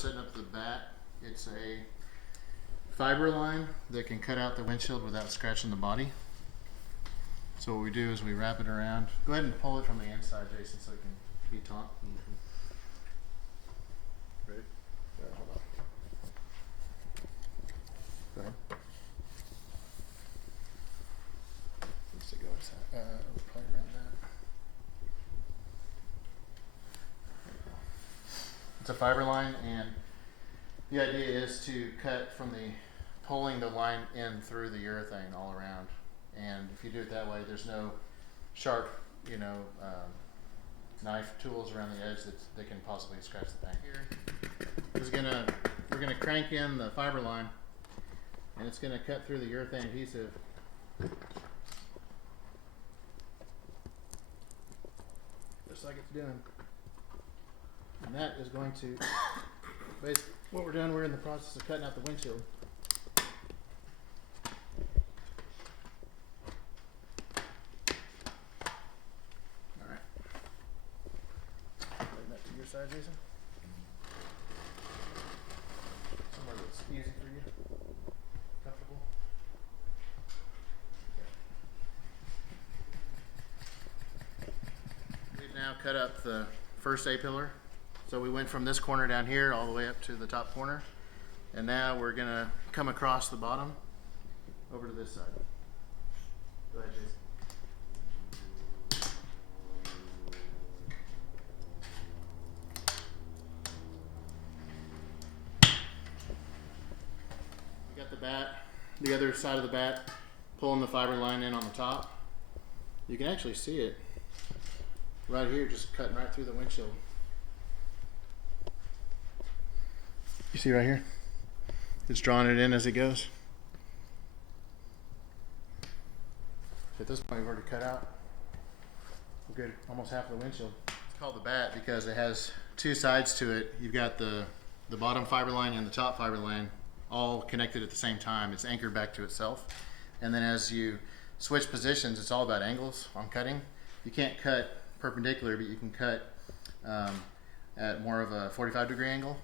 setting up the bat, it's a fiber line that can cut out the windshield without scratching the body. So what we do is we wrap it around. Go ahead and pull it from the inside, Jason, so it can be taut. Ready? Hold on. Go ahead. Needs to go inside. Probably around that. It's a fiber line, and the idea is to cut from pulling the line in through the urethane all around. And if you do it that way, there's no sharp, knife tools around the edge that can possibly scratch the paint. Here, we're gonna crank in the fiber line, and it's gonna cut through the urethane adhesive. Just like it's doing. And that is going to, basically, what we're doing, we're in the process of cutting out the windshield. Alright. Bring that to your side, Jason. Somewhere that's easy for you. Comfortable. We've now cut up the first A-pillar. So we went from this corner down here all the way up to the top corner, and now we're gonna come across the bottom over to this side. Go ahead, Jason. We got the bat, the other side of the bat, pulling the fiber line in on the top. You can actually see it right here, just cutting right through the windshield. You see right here? It's drawing it in as it goes. At this point, we've already cut out a good almost half of the windshield. It's called the bat because it has two sides to it. You've got the bottom fiber line and the top fiber line all connected at the same time. It's anchored back to itself. And then as you switch positions, it's all about angles on cutting. You can't cut perpendicular, but you can cut at more of a 45-degree angle.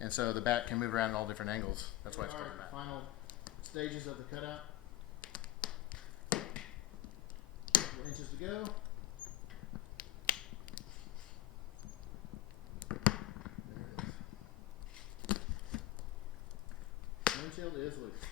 And so the bat can move around at all different angles. That's why it's called the bat. Final stages of the cutout. 4 inches to go. There it is. Windshield is loose.